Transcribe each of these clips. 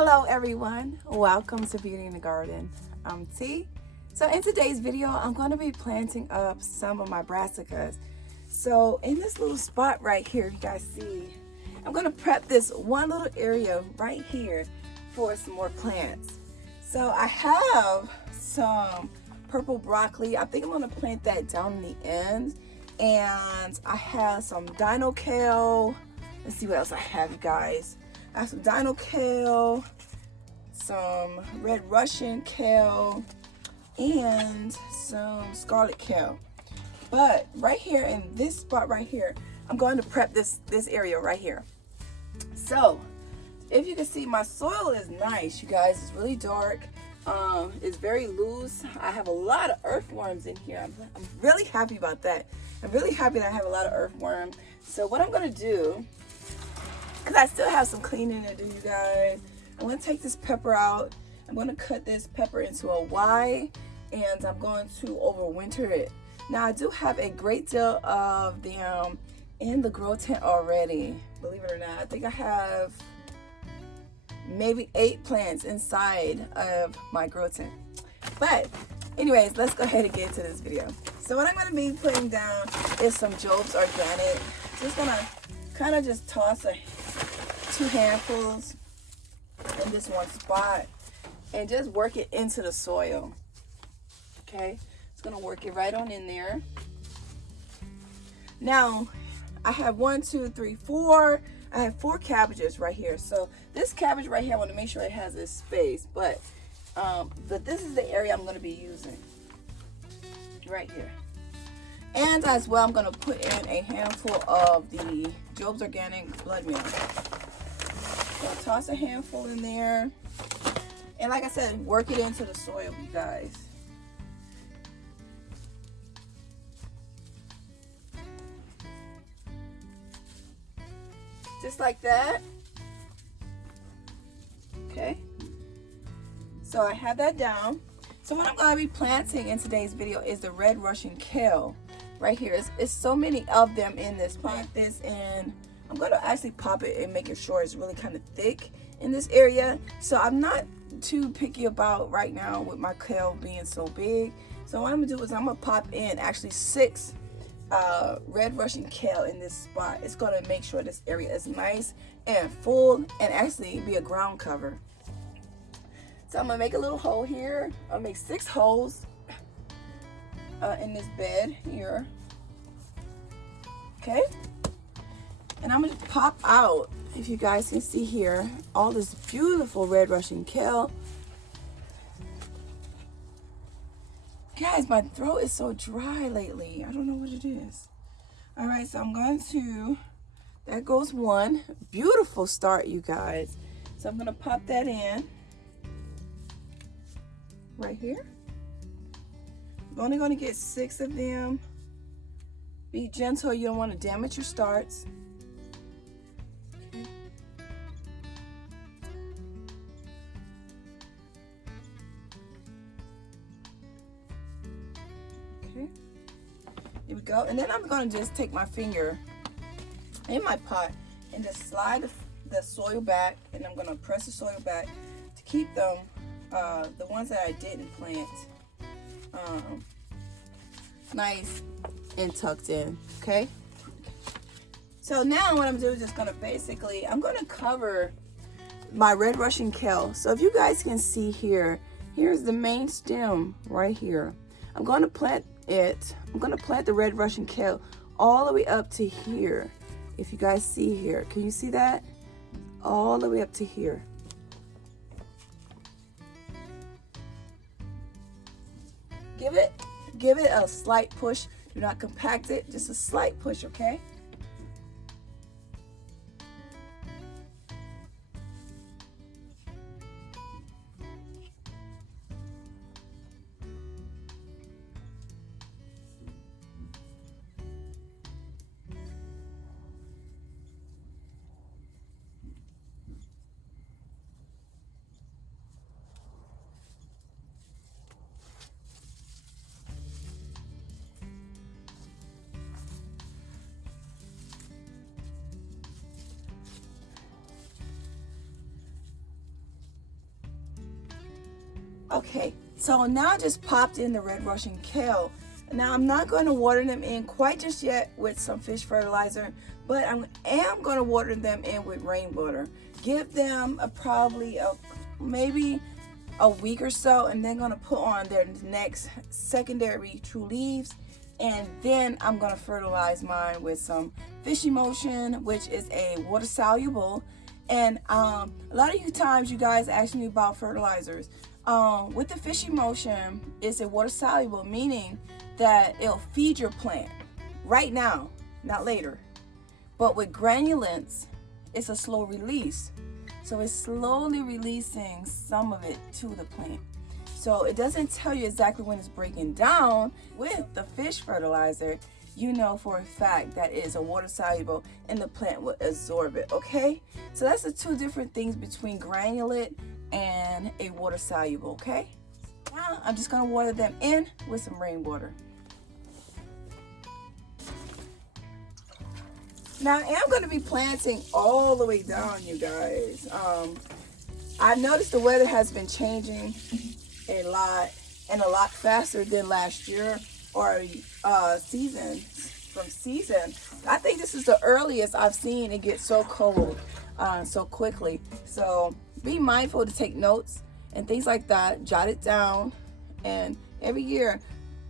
Hello everyone, welcome to Beauty in the Garden. I'm T. So in today's video, I'm going to be planting up some of my brassicas. So in this little spot right here, you guys see, I'm going to prep this one little area right here for some more plants. So I have some purple broccoli. I think I'm going to plant that down in the end. And I have some dino kale. Let's see what else I have, you guys. I have some dino kale, some red Russian kale, and some scarlet kale. But right here in this spot right here, I'm going to prep this area right here. So if you can see, my soil is nice, you guys. It's really dark. It's very loose. I have a lot of earthworms in here. I'm really happy about that. I'm really happy that I have a lot of earthworm. So what I'm going to do, because I still have some cleaning to do, you guys, I'm going to take this pepper out. I'm going to cut this pepper into a Y, and I'm going to overwinter it. Now, I do have a great deal of them in the grow tent already, believe it or not. I think I have maybe 8 plants inside of my grow tent. But anyways, let's go ahead and get into this video. So what I'm going to be putting down is some Job's Organic. Just going to kind of just toss 2 handfuls in this one spot and just work it into the soil. Okay, it's going to work it right on in there. Now I have 1, 2, 3, 4. I have 4 cabbages right here. So this cabbage right here, I want to make sure it has this space, but this is the area I'm going to be using right here. And as well, I'm going to put in a handful of the Job's Organic blood meal. So toss a handful in there. And like I said, work it into the soil, you guys. Just like that. Okay. So I have that down. So what I'm going to be planting in today's video is the red Russian kale. Right here. It's so many of them in this. Plant this in. I'm going to actually pop it and make sure it's really kind of thick in this area. So I'm not too picky about right now with my kale being so big. So what I'm going to do is I'm going to pop in actually 6 red Russian kale in this spot. It's going to make sure this area is nice and full and actually be a ground cover. So I'm going to make a little hole here. I'll make 6 holes in this bed here. Okay. And I'm going to pop out, if you guys can see here, all this beautiful red Russian kale. Guys, my throat is so dry lately. I don't know what it is. All right, so I'm going to, there goes 1. Beautiful start, you guys. So I'm going to pop that in right here. I'm only going to get 6 of them. Be gentle. You don't want to damage your starts. Okay. Okay. Here we go. And then I'm going to just take my finger in my pot and just slide the soil back. And I'm going to press the soil back to keep them, the ones that I didn't plant, nice and tucked in. Okay, so now what I'm doing is just gonna basically, I'm gonna cover my red Russian kale. So if you guys can see here, here's the main stem right here. I'm going to plant it. I'm going to plant the red Russian kale all the way up to here. If you guys see here, can you see that? All the way up to here. Give it a slight push. Do not compact it, just a slight push, okay? Okay, so now I just popped in the red Russian kale. Now I'm not going to water them in quite just yet with some fish fertilizer, but I am going to water them in with rainwater. Give them maybe a week or so, and then going to put on their next secondary true leaves, and then I'm going to fertilize mine with some fish emulsion, which is a water soluble. And a lot of times you guys ask me about fertilizers. With the fish emulsion, it's a water soluble, meaning that it'll feed your plant right now, not later. But with granulates, it's a slow release. So it's slowly releasing some of it to the plant. So it doesn't tell you exactly when it's breaking down. With the fish fertilizer, you know for a fact that it is a water soluble and the plant will absorb it, okay? So that's the two different things between granulate and a water soluble, okay? Now I'm just gonna water them in with some rainwater. Now I am going to be planting all the way down, you guys. I noticed the weather has been changing a lot and a lot faster than last year or season. I think this is the earliest I've seen it get so cold so quickly. So be mindful to take notes and things like that. Jot it down, and every year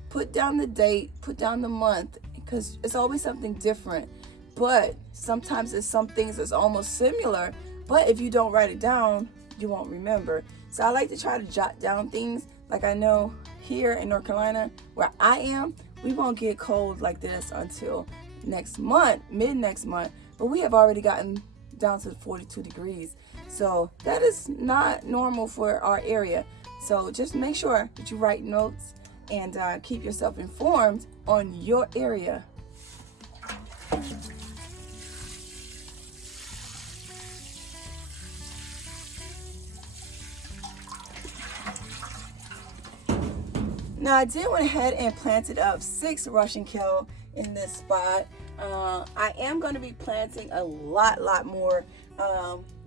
put down the date, put down the month, because it's always something different. But sometimes it's some things that's almost similar, but if you don't write it down, you won't remember. So I like to try to jot down things. Like I know here in North Carolina, where I am, we won't get cold like this until next month, mid next month. But we have already gotten down to 42 degrees. So that is not normal for our area. So just make sure that you write notes and keep yourself informed on your area. Now I did went ahead and planted up 6 Russian kale in this spot. I am going to be planting a lot more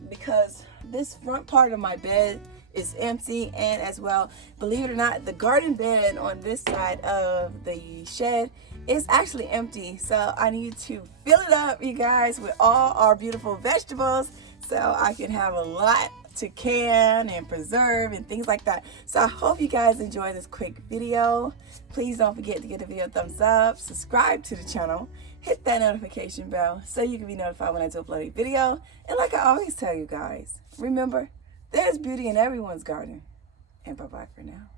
because this front part of my bed is empty, and as well, believe it or not, the garden bed on this side of the shed is actually empty. So I need to fill it up, you guys, with all our beautiful vegetables so I can have a lot to can and preserve and things like that. So I hope you guys enjoy this quick video. Please don't forget to give the video a thumbs up, subscribe to the channel, hit that notification bell so you can be notified when I do upload a video. And like I always tell you guys, remember, there's beauty in everyone's garden. And bye-bye for now.